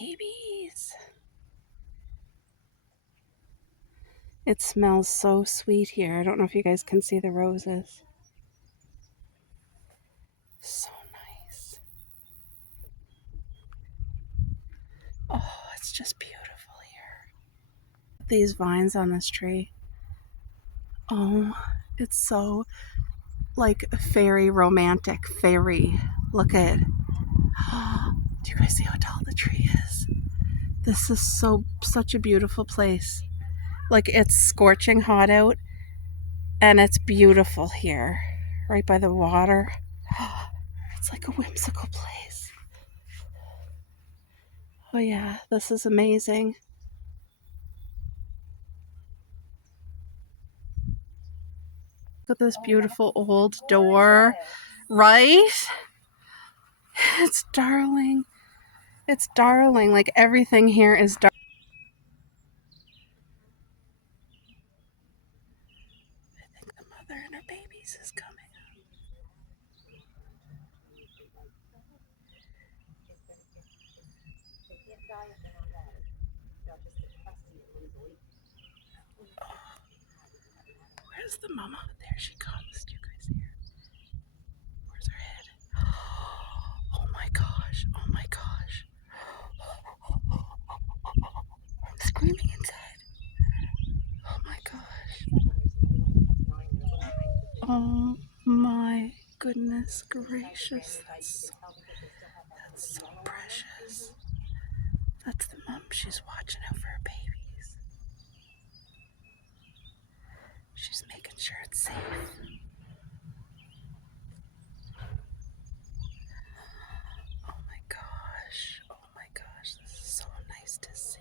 babies. It smells so sweet here. I don't know if you guys can see the roses. So nice. Oh, it's just beautiful here. These vines on this tree. Oh, it's so like fairy romantic. Fairy. Look at it. Do you guys see how tall the tree is? This is such a beautiful place. Like, it's scorching hot out and it's beautiful here, right by the water. It's like a whimsical place. Oh yeah, this is amazing. Look at this beautiful old door, right? It's darling. It's darling. Like, everything here is darling. I think the mother and her babies is coming. Where's the mama? There she comes. Do you guys hear? Where's her head? Oh my gosh. Oh my gosh. I'm screaming inside. Oh my gosh. Oh my goodness gracious. That's so precious. That's the mom. She's watching out for her babies. She's making sure it's safe. Oh my gosh. Oh my gosh. This is so nice to see.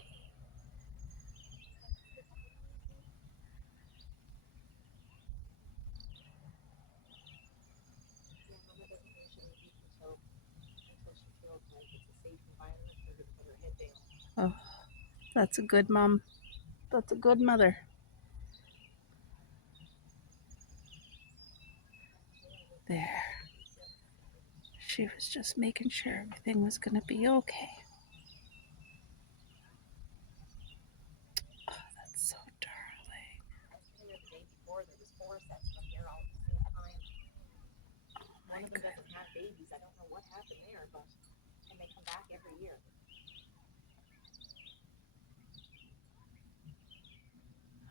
Oh, that's a good mom. That's a good mother. There. She was just making sure everything was going to be okay. Oh, that's so darling. Oh my goodness.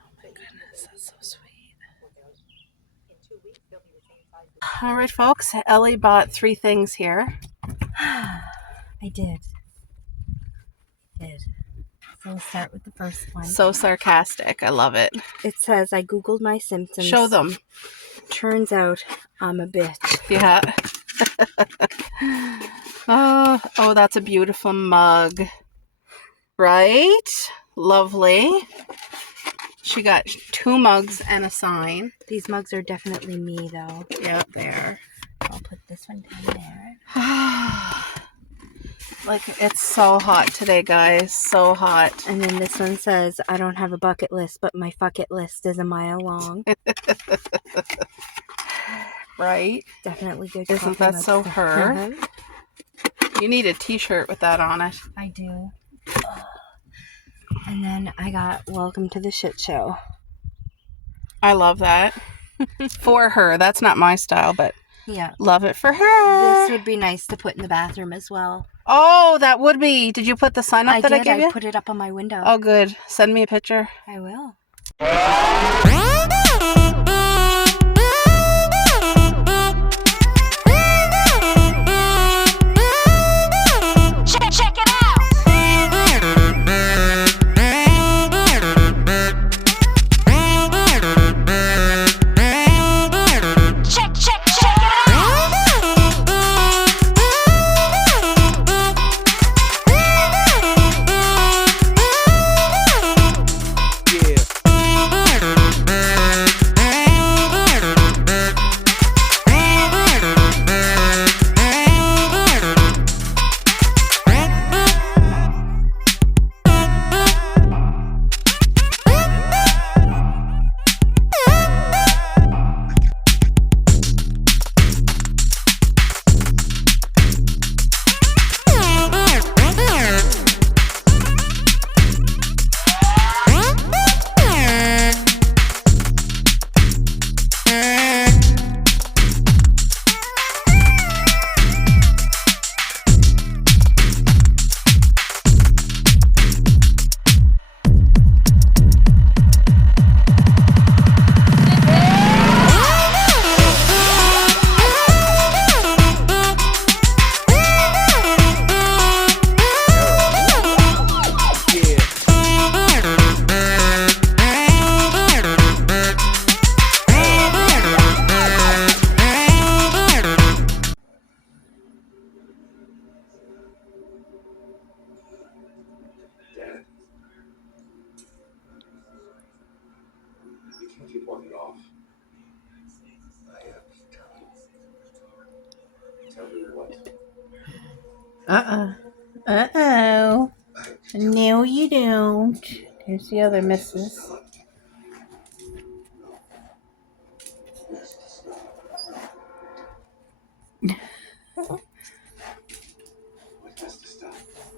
Oh my goodness, that's so sweet. All right, folks. Ellie bought 3 things here. I did. So we'll start with the first one. So sarcastic. I love it. It says, I Googled my symptoms. Show them. Turns out I'm a bitch. Yeah. Oh, that's a beautiful mug. Right? Lovely. She got 2 mugs and a sign. These mugs are definitely me, though. Yeah, there. I'll put this one down there. Like, it's so hot today, guys. So hot. And then this one says, I don't have a bucket list, but my bucket list is a mile long. Right? Definitely good. Isn't that so her? You need a t-shirt with that on it. I do. And then I got Welcome to the Shit Show. I love that. For her. That's not my style, but yeah, love it for her. This would be nice to put in the bathroom as well. Oh, that would be. Did you put the sign up I gave you? I put it up on my window. Oh, good. Send me a picture. I will. Uh-uh. Uh-oh. No, you don't. Here's the other missus.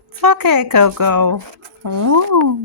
It's okay, Coco. Ooh.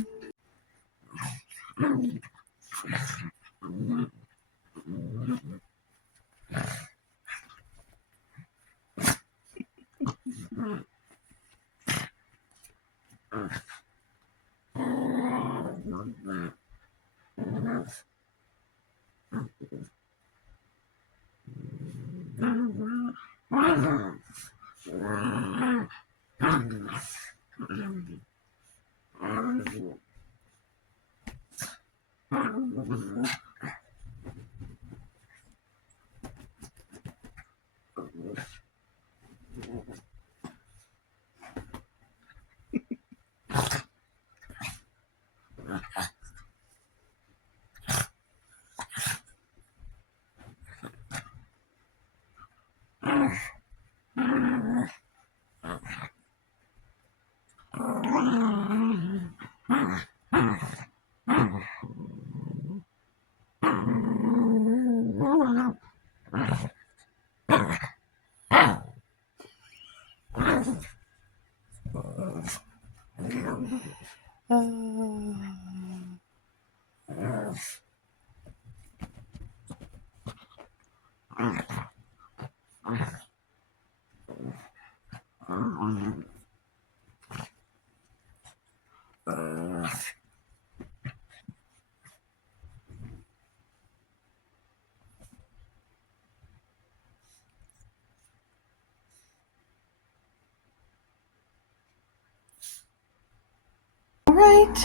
Alright,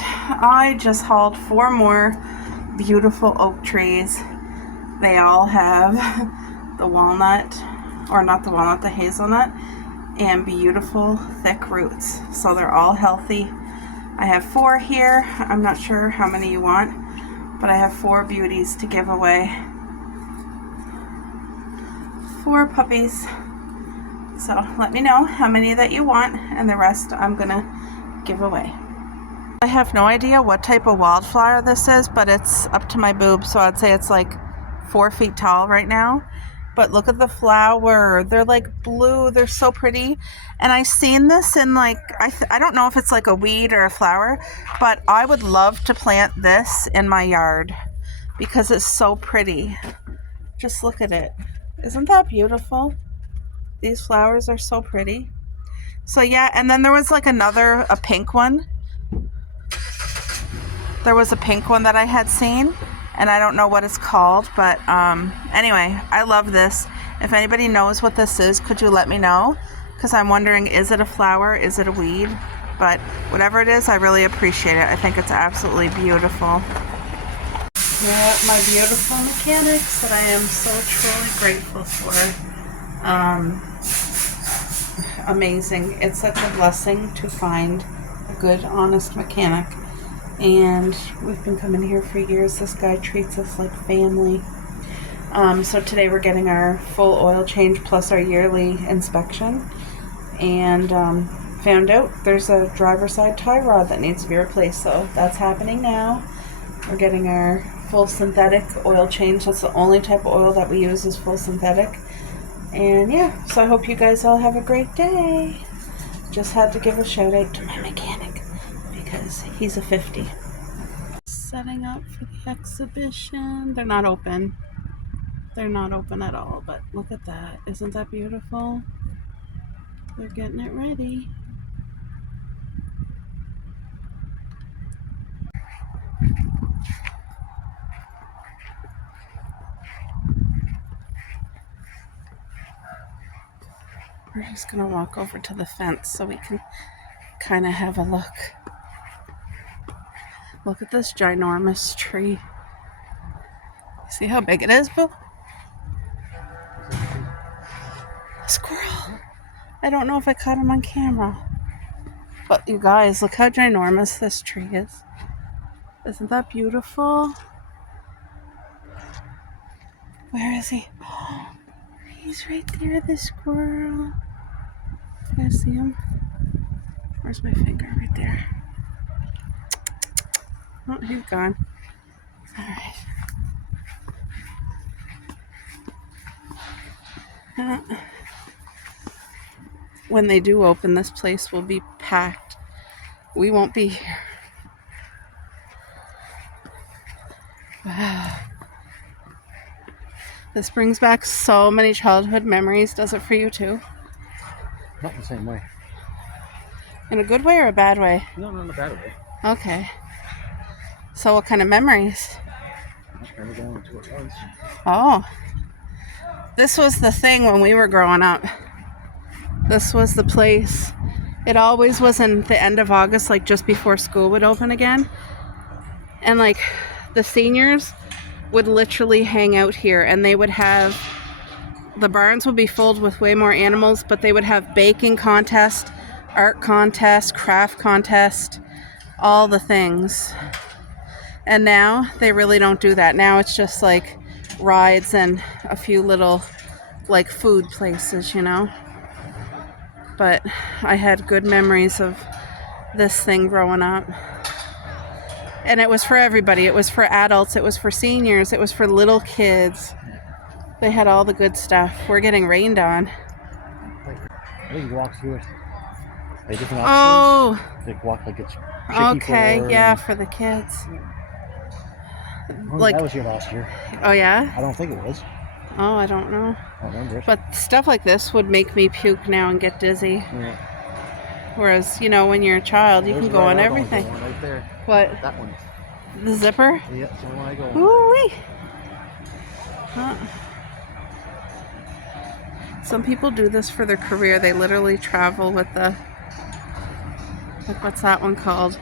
I just hauled 4 more beautiful oak trees. They all have the walnut, or not the walnut, the hazelnut, and beautiful thick roots. So they're all healthy. I have 4 here. I'm not sure how many you want, but I have 4 beauties to give away. 4 puppies. So let me know how many that you want, and the rest I'm gonna give away. I have no idea what type of wildflower this is, but it's up to my boob, so I'd say it's like 4 feet tall right now. But look at the flower. They're like blue. They're so pretty. And I seen this in like, I don't know if it's like a weed or a flower, but I would love to plant this in my yard because it's so pretty. Just look at it. Isn't that beautiful? These flowers are so pretty. So yeah, and then there was like a pink one. There was a pink one that I had seen, and I don't know what it's called, but anyway, I love this. If anybody knows what this is, could you let me know? Because I'm wondering, is it a flower? Is it a weed? But whatever it is, I really appreciate it. I think it's absolutely beautiful. Yeah, my beautiful mechanics that I am so truly grateful for. Amazing. It's such a blessing to find a good, honest mechanic. And we've been coming here for years. This guy treats us like family. So today we're getting our full oil change plus our yearly inspection. And found out there's a driver's side tie rod that needs to be replaced. So that's happening now. We're getting our full synthetic oil change. That's the only type of oil that we use is full synthetic. And yeah, so I hope you guys all have a great day. Just had to give a shout out to my mechanic because he's a 50. Setting up for the exhibition. They're not open. They're not open at all, but look at that. Isn't that beautiful? They're getting it ready. We're just gonna walk over to the fence so we can kind of have a look. Look at this ginormous tree. See how big it is, Boo? Squirrel. I don't know if I caught him on camera. But you guys, look how ginormous this tree is. Isn't that beautiful? Where is he? Oh, he's right there, the squirrel. guys see him? Where's my finger? Right there. Oh, he's gone. All right. When they do open, this place will be packed. We won't be here. Wow. This brings back so many childhood memories. Does it for you too? Not the same way. In a good way or a bad way? No, not in a bad way. Okay. So what kind of memories? I remember going to it once. Oh. This was the thing when we were growing up. This was the place. It always was in the end of August, like just before school would open again. And like the seniors would literally hang out here, and they would have, the barns would be filled with way more animals, but they would have baking contest, art contest, craft contest, all the things. And now they really don't do that. Now it's just like rides and a few little like food places, you know. But I had good memories of this thing growing up. And it was for everybody. It was for adults. It was for seniors. It was for little kids. They had all the good stuff. We're getting rained on. I think you walk through it. Like different Oh, obstacles. Like walk like it's shaky okay. floor Yeah, and- for the kids. Like, that was here last year. Oh, yeah? I don't think it was. Oh, I don't know. I don't remember it. But stuff like this would make me puke now and get dizzy. Yeah. Whereas, you know, when you're a child, you There's can go where on I everything. Going right there. What? That one. The zipper? Yeah, that's the one I go on. Ooh-wee. Huh. Some people do this for their career. They literally travel with the, like, what's that one called?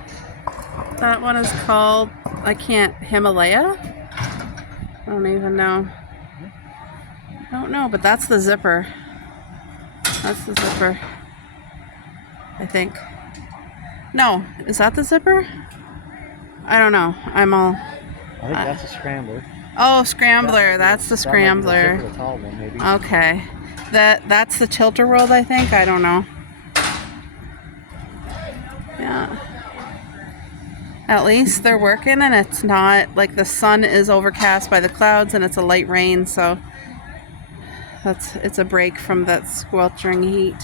That one is called, I can't, Himalaya? I don't even know. I don't know, but that's the zipper. That's the zipper. I think. No, is that the zipper? I don't know. I'm all... I think that's a scrambler. Oh, scrambler. That's the That might be scrambler. zipper, the tall one, maybe. Okay. That's the tilter world, I think. I don't know. Yeah. At least they're working, and it's not like the sun is overcast by the clouds and it's a light rain, so it's a break from that squelching heat.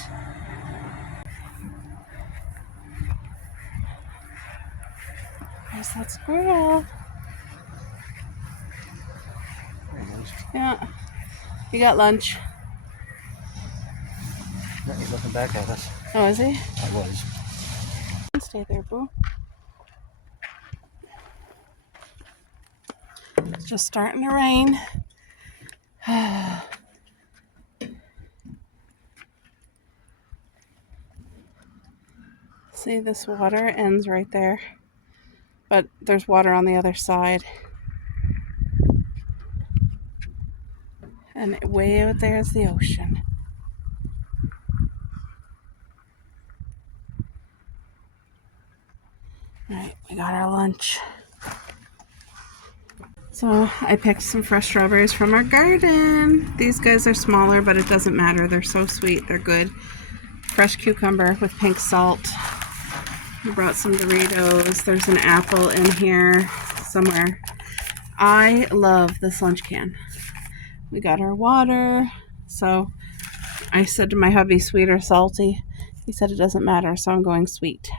There's that squirrel. Yeah. You got lunch. Yeah, he's looking back at us. Oh, is he? I was. Stay there, boo. It's just starting to rain. See, this water ends right there, but there's water on the other side. And way out there is the ocean. All right, we got our lunch. So I picked some fresh strawberries from our garden. These guys are smaller, but it doesn't matter. They're so sweet. They're good. Fresh cucumber with pink salt. I brought some Doritos. There's an apple in here somewhere. I love this lunch can. We got our water. So I said to my hubby, sweet or salty? He said it doesn't matter, so I'm going sweet.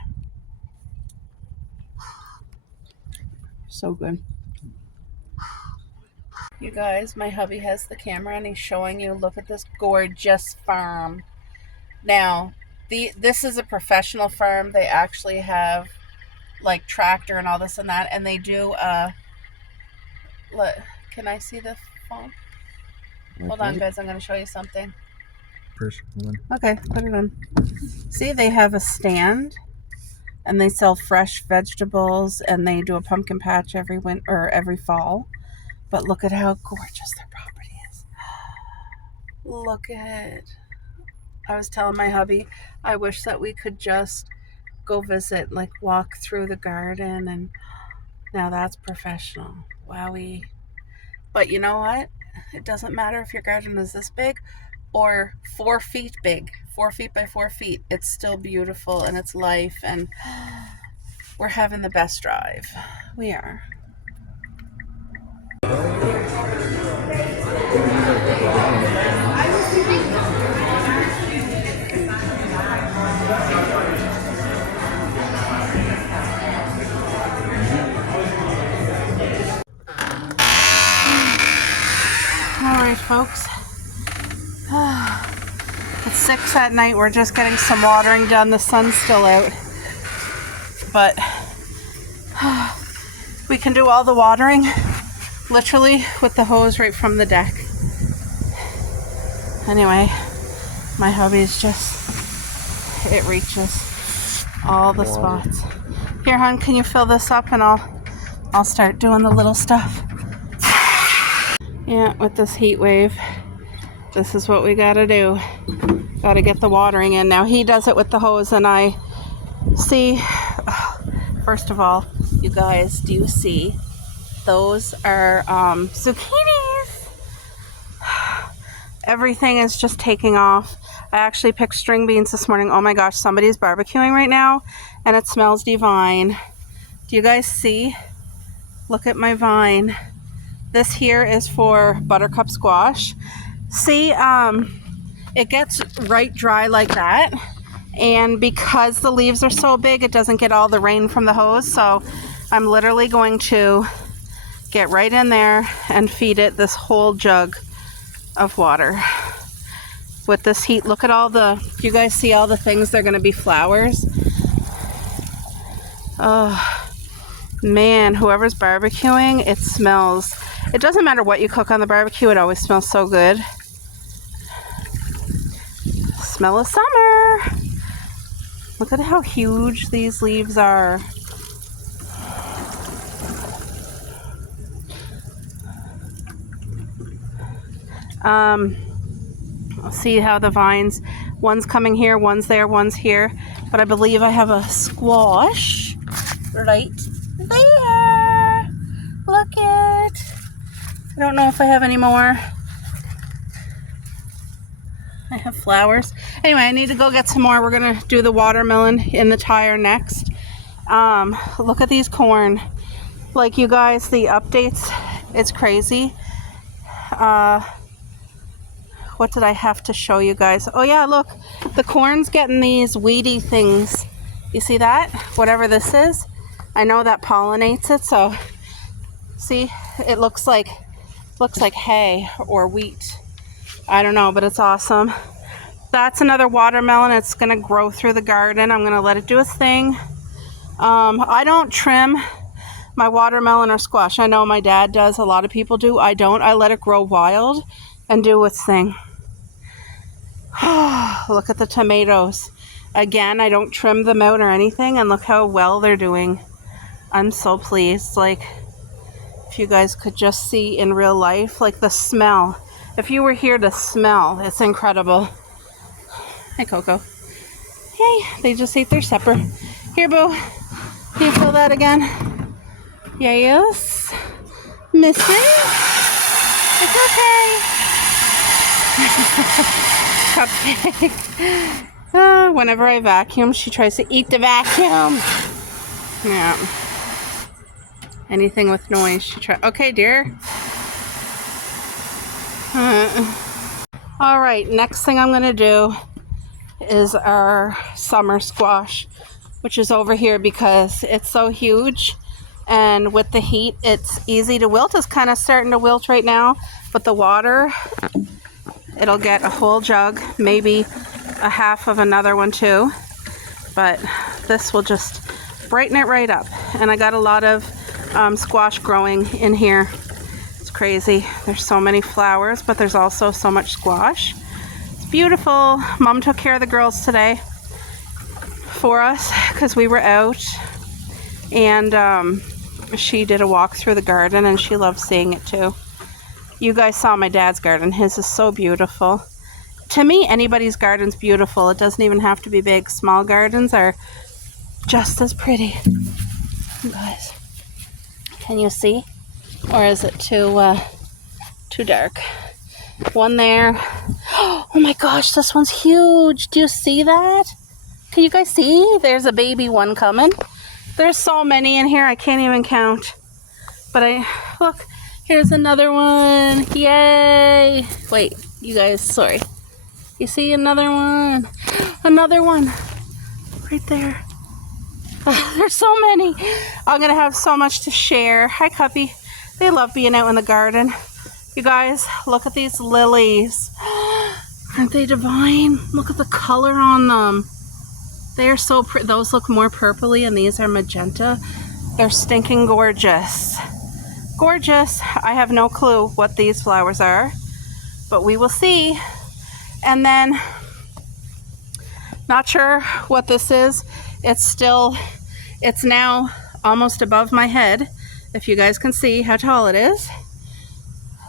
So good. You guys, my hubby has the camera and he's showing you, look at this gorgeous farm. Now, this is a professional farm. They actually have like tractor and all this and that, and they do can I see the phone? Hold on, guys, I'm going to show you something. First one. Okay, put it on. See, they have a stand and they sell fresh vegetables, and they do a pumpkin patch every winter or every fall. But look at how gorgeous their property is. Look at it. I was telling my hubby, I wish that we could just go visit, like walk through the garden, and now that's professional. Wowie. But you know what? It doesn't matter if your garden is this big or 4 feet big, 4 feet by 4 feet. It's still beautiful and it's life, and we're having the best drive. We are. Alright folks, it's 6 at night, we're just getting some watering done, the sun's still out, but we can do all the watering literally with the hose right from the deck. Anyway, my hubby's just, it reaches all the spots. Here hon, can you fill this up and I'll start doing the little stuff. Yeah, with this heat wave, this is what we gotta do. Gotta get the watering in. Now he does it with the hose and I see, first of all, you guys, do you see? Those are zucchinis. Everything is just taking off. I actually picked string beans this morning. Oh my gosh, somebody's barbecuing right now and it smells divine. Do you guys see? Look at my vine. This here is for buttercup squash. See, it gets right dry like that. And because the leaves are so big, it doesn't get all the rain from the hose. So I'm literally going to get right in there and feed it this whole jug of water. With this heat, look at all the, you guys see all the things? They're gonna be flowers. Oh man, whoever's barbecuing, it smells. It doesn't matter what you cook on the barbecue, it always smells so good. Smell of summer. Look at how huge these leaves are. See how the vines, one's coming here, one's there, one's here, but I believe I have a squash right there. Look it. I don't know if I have any more. I have flowers. Anyway, I need to go get some more. We're gonna do the watermelon in the tire next. Look at these corn. Like, you guys, the updates, it's crazy. What did I have to show you guys? Oh yeah, look, the corn's getting these weedy things. You see that? Whatever this is. I know that pollinates it, so see, it looks like hay or wheat. I don't know, but it's awesome. That's another watermelon. It's gonna grow through the garden. I'm gonna let it do its thing. I don't trim my watermelon or squash. I know my dad does, a lot of people do. I don't. I let it grow wild and do its thing. Look at the tomatoes. Again, I don't trim them out or anything, and look how well they're doing. I'm so pleased. Like, if you guys could just see in real life, like the smell. If you were here to smell, it's incredible. Hey, Coco. Hey, they just ate their supper. Here, Boo. Can you feel that again? Yes. Missy? It's okay. Cupcake. Whenever I vacuum, she tries to eat the vacuum. Yeah. Anything with noise, she tries. Okay, dear. All right, next thing I'm going to do is our summer squash, which is over here because it's so huge. And with the heat, it's easy to wilt. It's kind of starting to wilt right now. But the water, it'll get a whole jug, maybe a half of another one too. But this will just brighten it right up. And I got a lot of squash growing in here. It's crazy. There's so many flowers, but there's also so much squash. It's beautiful. Mom took care of the girls today for us because we were out. And she did a walk through the garden and she loved seeing it too. You guys saw my dad's garden. His is so beautiful. To me, anybody's garden's beautiful. It doesn't even have to be big. Small gardens are just as pretty. You guys, can you see? Or is it too dark? One there. Oh my gosh, this one's huge. Do you see that? Can you guys see? There's a baby one coming. There's so many in here, I can't even count. But look, here's another one. Yay. Wait, you guys, sorry. You see another one? Another one. Right there. There's so many. I'm going to have so much to share. Hi, Cuppy. They love being out in the garden. You guys, look at these lilies. Aren't they divine? Look at the color on them. They are so pretty. Those look more purpley and these are magenta. They're stinking gorgeous. Gorgeous. I have no clue what these flowers are, but we will see. And then, not sure what this is. It's now almost above my head. If you guys can see how tall it is.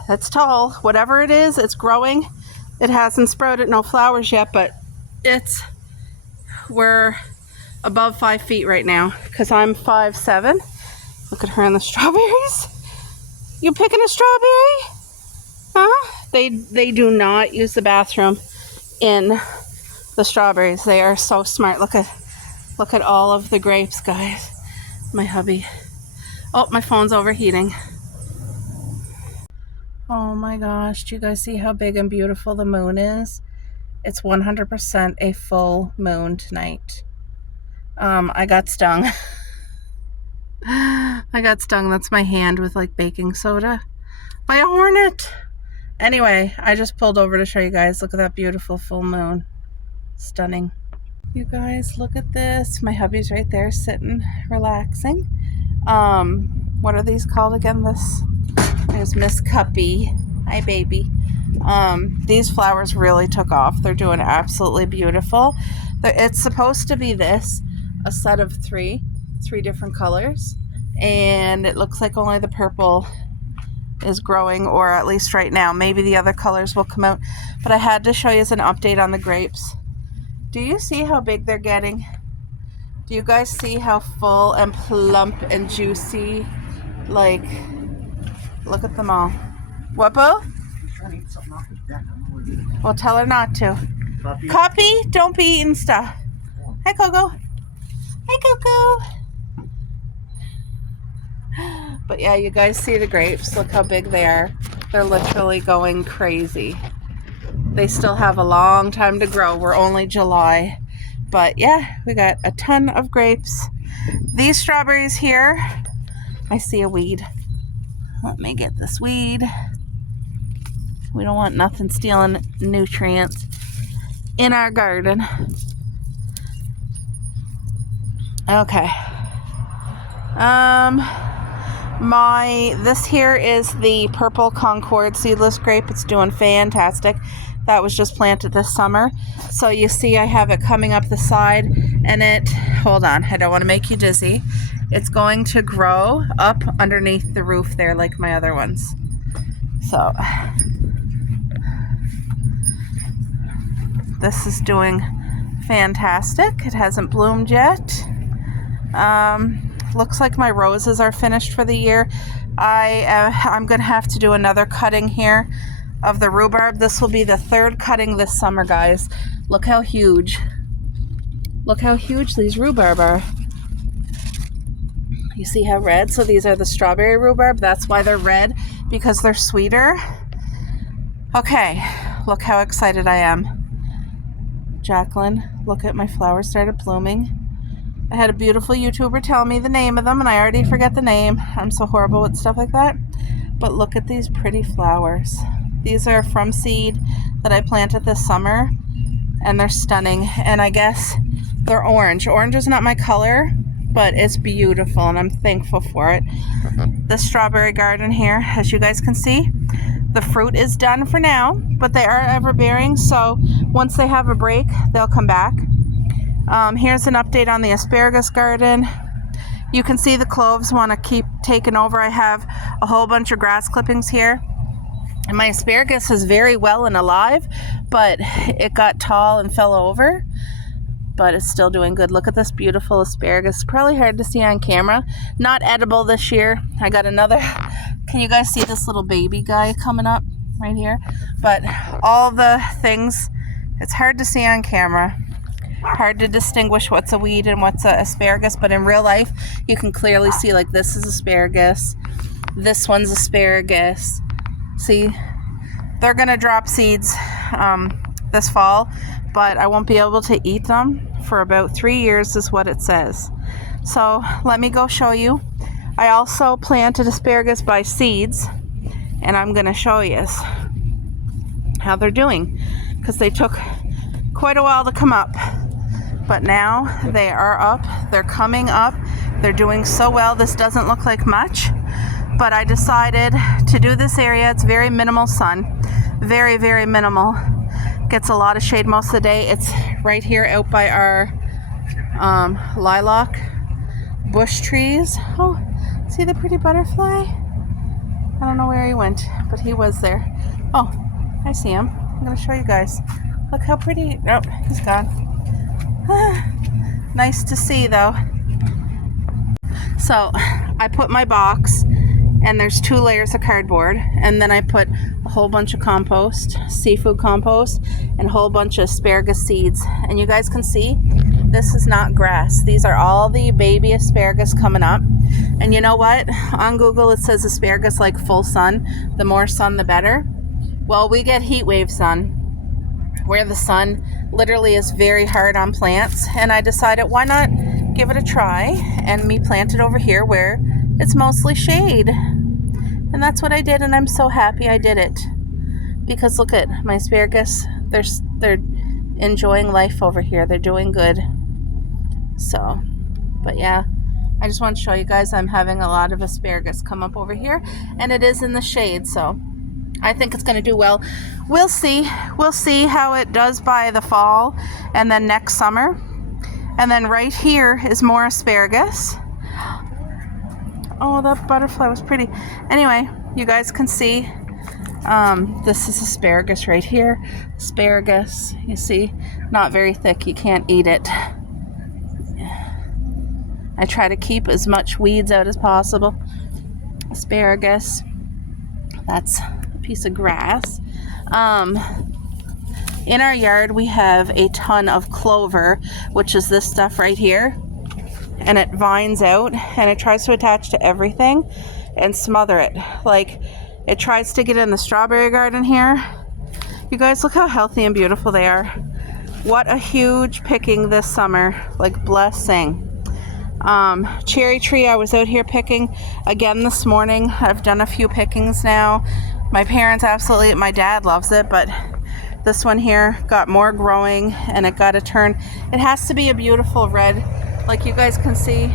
That's tall. Whatever it is, it's growing. It hasn't sprouted no flowers yet, but we're above 5 feet right now because I'm 5'7". Look at her and the strawberries. You picking a strawberry? Huh? They do not use the bathroom in the strawberries. They are so smart. Look at all of the grapes, guys. My hubby. Oh, my phone's overheating. Oh my gosh, do you guys see how big and beautiful the moon is? It's 100% a full moon tonight. I got stung. I got stung. That's my hand with like baking soda by a hornet. Anyway, I just pulled over to show you guys. Look at that beautiful full moon. Stunning. You guys, look at this. My hubby's right there sitting, relaxing. What are these called again? There's Miss Cuppy. Hi, baby. These flowers really took off. They're doing absolutely beautiful. It's supposed to be a set of three different colors, and it looks like only the purple is growing, or at least right now. Maybe the other colors will come out, but I had to show you as an update on the grapes. Do you see how big they're getting? Do you guys see how full and plump and juicy? Like, look at them all. What, Bo? Well, tell her not to. Copy, don't be eating stuff. Hi, Coco. Hi, Coco. But yeah, you guys see the grapes. Look how big they are. They're literally going crazy. They still have a long time to grow. We're only July. But yeah, we got a ton of grapes. These strawberries here, I see a weed. Let me get this weed. We don't want nothing stealing nutrients in our garden. Okay. This here is the purple Concord seedless grape. It's doing fantastic. That was just planted this summer. So you see I have it coming up the side, and hold on, I don't want to make you dizzy. It's going to grow up underneath the roof there like my other ones. So this is doing fantastic. It hasn't bloomed yet. Looks like my roses are finished for the year. I'm going to have to do another cutting here of the rhubarb. This will be the third cutting this summer, guys. Look how huge. Look how huge these rhubarb are. You see how red? So these are the strawberry rhubarb. That's why they're red, because they're sweeter. Okay, look how excited I am. Jacqueline, look at my flowers started blooming. I had a beautiful YouTuber tell me the name of them, and I already forget the name. I'm so horrible with stuff like that. But look at these pretty flowers. These are from seed that I planted this summer, and they're stunning. And I guess they're orange. Orange is not my color, but it's beautiful, and I'm thankful for it. The strawberry garden here, as you guys can see, the fruit is done for now, but they are ever-bearing, so once they have a break, they'll come back. Here's an update on the asparagus garden. You can see the cloves want to keep taking over. I have a whole bunch of grass clippings here. And my asparagus is very well and alive, but it got tall and fell over. But it's still doing good. Look at this beautiful asparagus. Probably hard to see on camera. Not edible this year. I got another. Can you guys see this little baby guy coming up? right here. But all the things, it's hard to see on camera. Hard to distinguish what's a weed and what's a asparagus, but in real life, you can clearly see like this is asparagus. This one's asparagus. See, they're gonna drop seeds this fall, but I won't be able to eat them for about 3 years is what it says. So let me go show you. I also planted asparagus by seeds, and I'm gonna show you how they're doing, because they took quite a while to come up, but now they are up. They're coming up. They're doing so well. This doesn't look like much, but I decided to do this area. It's very minimal sun, very, very minimal. Gets a lot of shade most of the day. It's right here out by our lilac bush trees. Oh, see the pretty butterfly? I don't know where he went, but he was there. Oh, I see him. I'm gonna show you guys. Look how pretty. Oh, he's gone. Nice to see though. So I put my box, and there's 2 layers of cardboard, and then I put a whole bunch of compost, seafood compost, and a whole bunch of asparagus seeds. And you guys can see this is not grass. These are all the baby asparagus coming up. And you know what? On Google it says asparagus like full sun. The more sun the better. Well, we get heat wave sun, where the sun literally is very hard on plants, and I decided why not give it a try, and me plant it over here where it's mostly shade. And that's what I did, and I'm so happy I did it, because look at my asparagus. They're enjoying life over here. They're doing good. So, but yeah, I just want to show you guys I'm having a lot of asparagus come up over here, and it is in the shade, so I think it's going to do well. We'll see. We'll see how it does by the fall and then next summer. And then right here is more asparagus. Oh, that butterfly was pretty. Anyway, you guys can see this is asparagus right here. Asparagus, you see, not very thick. You can't eat it. I try to keep as much weeds out as possible. Asparagus. That's a piece of grass. In our yard, we have a ton of clover, which is this stuff right here. And it vines out, and it tries to attach to everything and smother it. Like, it tries to get in the strawberry garden here. You guys, look how healthy and beautiful they are. What a huge picking this summer. Like, blessing. Cherry tree, I was out here picking again this morning. I've done a few pickings now. My parents absolutely, my dad loves it, but this one here got more growing, and it got a turn. It has to be a beautiful red. Like you guys can see,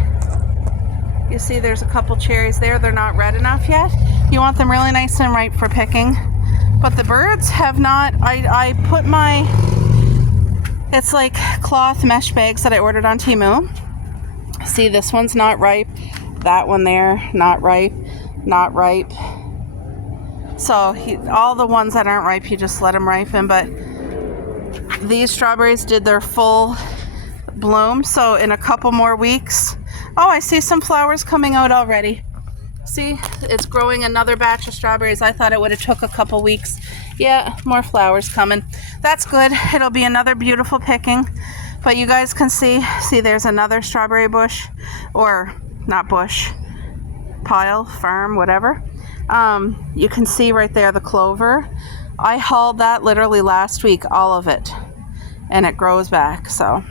you see there's a couple cherries there. They're not red enough yet. You want them really nice and ripe for picking. But the birds have not, I put my, it's like cloth mesh bags that I ordered on Temu. See, this one's not ripe. That one there, not ripe, not ripe. So all the ones that aren't ripe, you just let them ripen. But these strawberries did their full bloom, so in a couple more weeks. Oh, I see some flowers coming out already. See, it's growing another batch of strawberries. I thought it would have took a couple weeks. Yeah, more flowers coming. That's good. It'll be another beautiful picking. But you guys can see there's another strawberry bush, or not bush, pile, farm, whatever. You can see right there the clover. I hauled that literally last week, all of it, and it grows back. So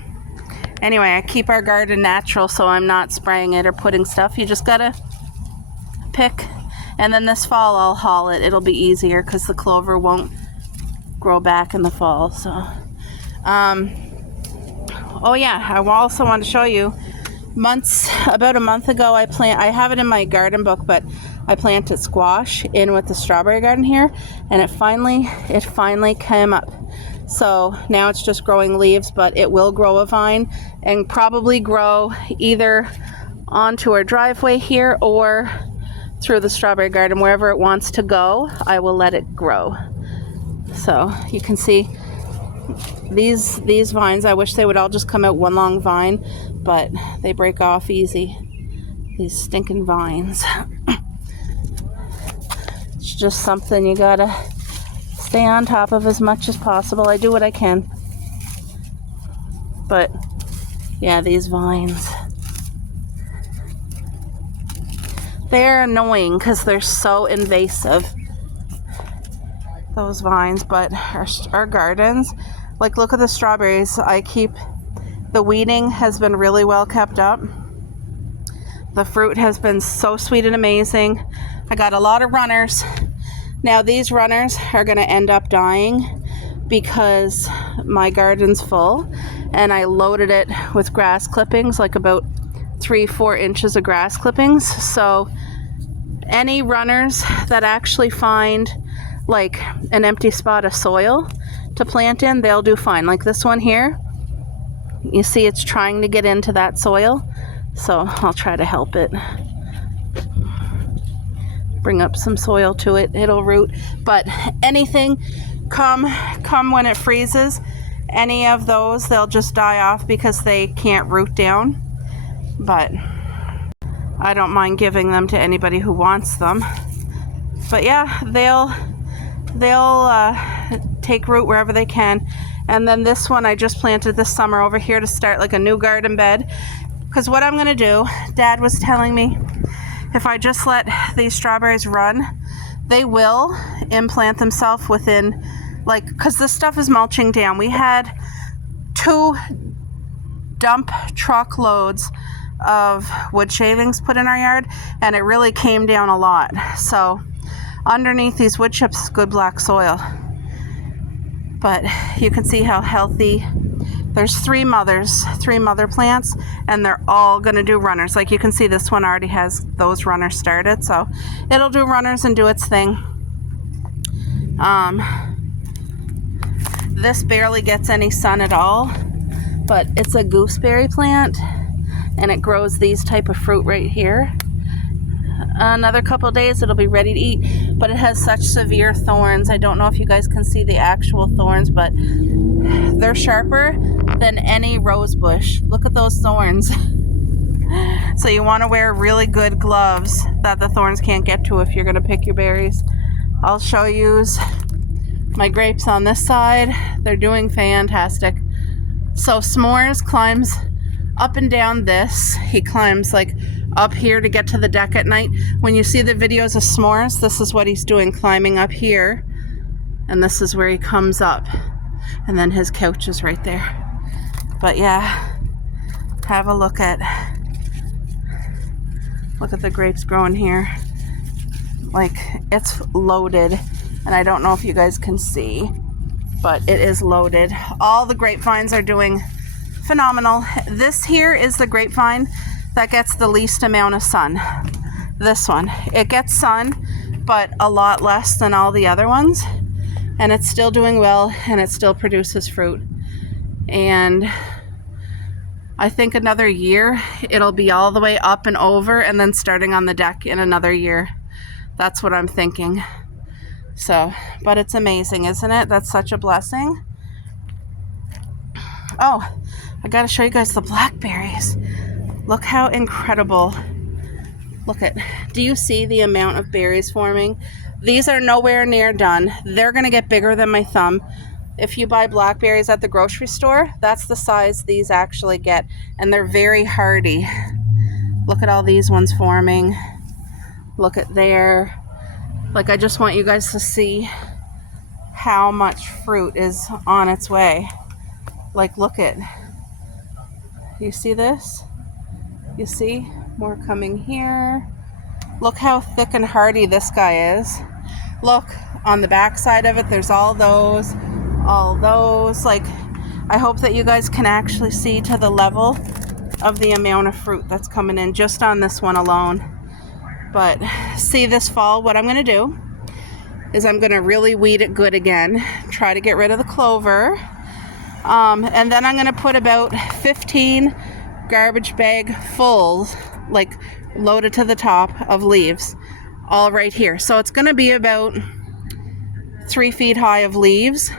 anyway, I keep our garden natural, so I'm not spraying it or putting stuff. You just gotta pick, and then this fall I'll haul it. It'll be easier because the clover won't grow back in the fall. So oh yeah, I also want to show you, about a month ago I have it in my garden book, but I planted squash in with the strawberry garden here, and it finally came up. So now it's just growing leaves, but it will grow a vine and probably grow either onto our driveway here or through the strawberry garden. Wherever it wants to go, I will let it grow. So you can see these vines, I wish they would all just come out one long vine, but they break off easy, these stinking vines. It's just something you gotta stay on top of as much as possible. I do what I can. But yeah, these vines. They're annoying because they're so invasive. Those vines, but our gardens, like look at the strawberries. The weeding has been really well kept up. The fruit has been so sweet and amazing. I got a lot of runners. Now these runners are going to end up dying because my garden's full and I loaded it with grass clippings, like about 3-4 inches of grass clippings. So any runners that actually find like an empty spot of soil to plant in, they'll do fine. Like this one here, you see it's trying to get into that soil, so I'll try to help it. Bring up some soil to it, it'll root. But anything, come when it freezes, any of those, they'll just die off because they can't root down. But I don't mind giving them to anybody who wants them. But yeah, they'll take root wherever they can. And then this one I just planted this summer over here to start like a new garden bed. Because what I'm going to do, Dad was telling me, if I just let these strawberries run, they will implant themselves within, like, because this stuff is mulching down. We had 2 dump truck loads of wood shavings put in our yard, and it really came down a lot. So underneath these wood chips is good black soil. But you can see how healthy. There's 3 mother plants, and they're all going to do runners. Like you can see, this one already has those runners started, so it'll do runners and do its thing. This barely gets any sun at all, but it's a gooseberry plant, and it grows these type of fruit right here. Another couple of days it'll be ready to eat, but it has such severe thorns. I don't know if you guys can see the actual thorns, but they're sharper than any rose bush. Look at those thorns. So you want to wear really good gloves that the thorns can't get to if you're going to pick your berries. I'll show you my grapes on this side. They're doing fantastic. So S'mores climbs up and down this. He climbs like up here to get to the deck at night. When you see the videos of S'mores, this is what he's doing, climbing up here, and this is where he comes up, and then his couch is right there. But yeah, have a look at the grapes growing here. Like, it's loaded, and I don't know if you guys can see, but it is loaded. All the grapevines are doing phenomenal. This here is the grapevine that gets the least amount of sun. This one, it gets sun, but a lot less than all the other ones, and it's still doing well, and it still produces fruit. And I think another year it'll be all the way up and over, and then starting on the deck in another year. That's what I'm thinking. So, but it's amazing, isn't it? That's such a blessing. Oh, I gotta show you guys the blackberries. Look how incredible. Look at, do you see the amount of berries forming? These are nowhere near done. They're gonna get bigger than my thumb. If you buy blackberries at the grocery store, that's the size these actually get, and they're very hardy. Look at all these ones forming. Look at there. Like, I just want you guys to see how much fruit is on its way. Like, look at, you see this? You see more coming here. Look how thick and hardy this guy is. Look on the back side of it, there's all those. Like, I hope that you guys can actually see to the level of the amount of fruit that's coming in just on this one alone. But see, this fall, what I'm going to do is I'm going to really weed it good again. Try to get rid of the clover. And then I'm going to put about 15 garbage bag fulls, like loaded to the top of leaves, all right here. So it's going to be about 3 feet high of leaves.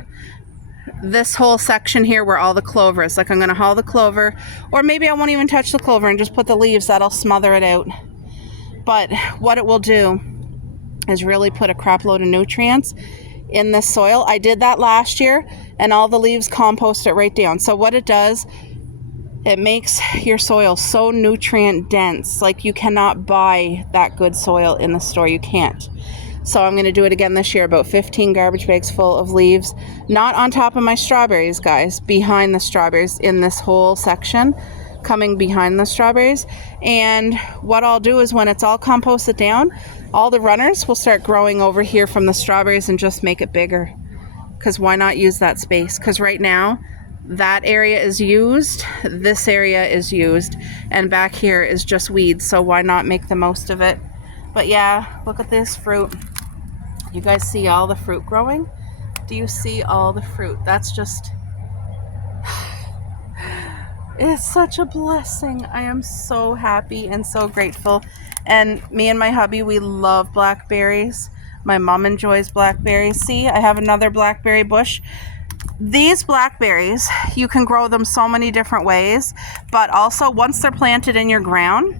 This whole section here where all the clover is. Like, I'm going to haul the clover, or maybe I won't even touch the clover and just put the leaves. That'll smother it out. But what it will do is really put a crap load of nutrients in this soil. I did that last year, and all the leaves compost it right down. So what it does, it makes your soil so nutrient dense. Like, you cannot buy that good soil in the store. You can't. So I'm going to do it again this year, about 15 garbage bags full of leaves, not on top of my strawberries, guys, behind the strawberries in this whole section, coming behind the strawberries. And what I'll do is when it's all composted down, all the runners will start growing over here from the strawberries and just make it bigger. Because why not use that space? Because right now, that area is used, this area is used, and back here is just weeds. So why not make the most of it? But yeah, look at this fruit. You guys see all the fruit growing? Do you see all the fruit? That's just, it's such a blessing. I am so happy and so grateful. And me and my hubby, we love blackberries. My mom enjoys blackberries. See, I have another blackberry bush. These blackberries, you can grow them so many different ways, but also once they're planted in your ground,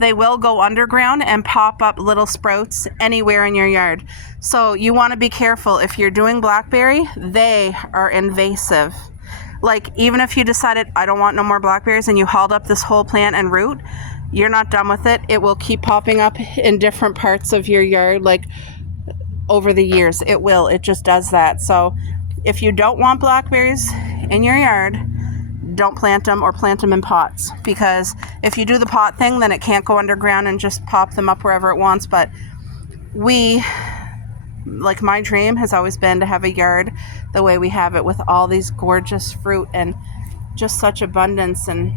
they will go underground and pop up little sprouts anywhere in your yard. So you want to be careful. If you're doing blackberry, they are invasive. Like, even if you decided, I don't want no more blackberries, and you hauled up this whole plant and root, you're not done with it. It will keep popping up in different parts of your yard, like over the years. It just does that. So if you don't want blackberries in your yard, don't plant them, or plant them in pots, because if you do the pot thing, then it can't go underground and just pop them up wherever it wants. But my dream has always been to have a yard the way we have it, with all these gorgeous fruit and just such abundance. And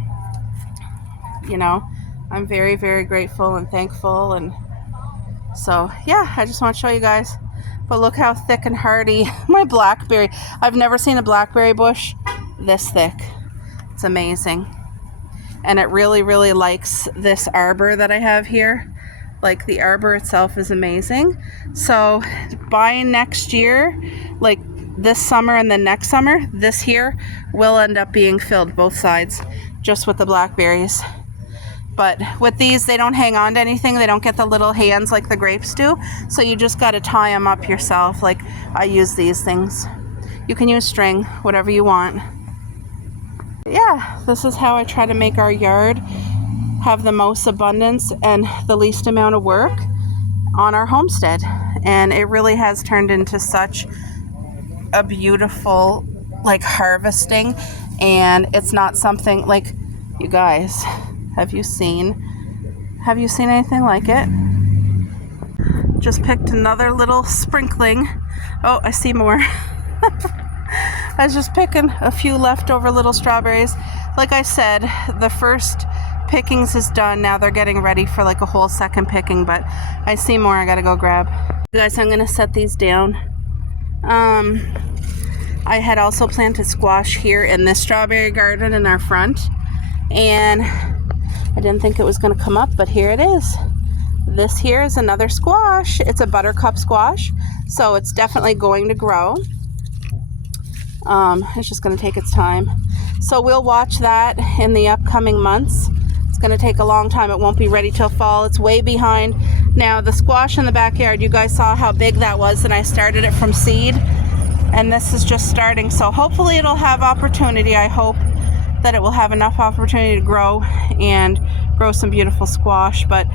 I'm very, very grateful and thankful. And so yeah, I just want to show you guys. But look how thick and hardy my blackberry. I've never seen a blackberry bush this thick. It's amazing. And it really, really likes this arbor that I have here. Like, the arbor itself is amazing. So by next year, like this summer and the next summer, this here will end up being filled both sides just with the blackberries. But with these, they don't hang on to anything. They don't get the little hands like the grapes do. So you just got to tie them up yourself. Like, I use these things. You can use string, whatever you want. Yeah, this is how I try to make our yard have the most abundance and the least amount of work on our homestead. And it really has turned into such a beautiful, like, harvesting. And it's not something like, you guys, have you seen anything like it? Just picked another little sprinkling. Oh, I see more. I was just picking a few leftover little strawberries. Like I said, the first pickings is done. Now they're getting ready for like a whole second picking, but I see more I gotta go grab. You guys, I'm gonna set these down. I had also planted squash here in this strawberry garden in our front, and I didn't think it was gonna come up, but here it is. This here is another squash. It's a buttercup squash, so it's definitely going to grow. It's just going to take its time. So we'll watch that in the upcoming months. It's going to take a long time. It won't be ready till fall. It's way behind. Now, the squash in the backyard, you guys saw how big that was, and I started it from seed. And this is just starting. So hopefully it'll have opportunity. I hope that it will have enough opportunity to grow and grow some beautiful squash. But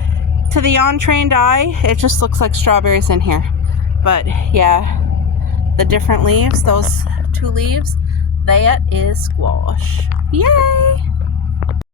to the untrained eye, it just looks like strawberries in here. But yeah, the different leaves, those 2 leaves, that is squash. Yay!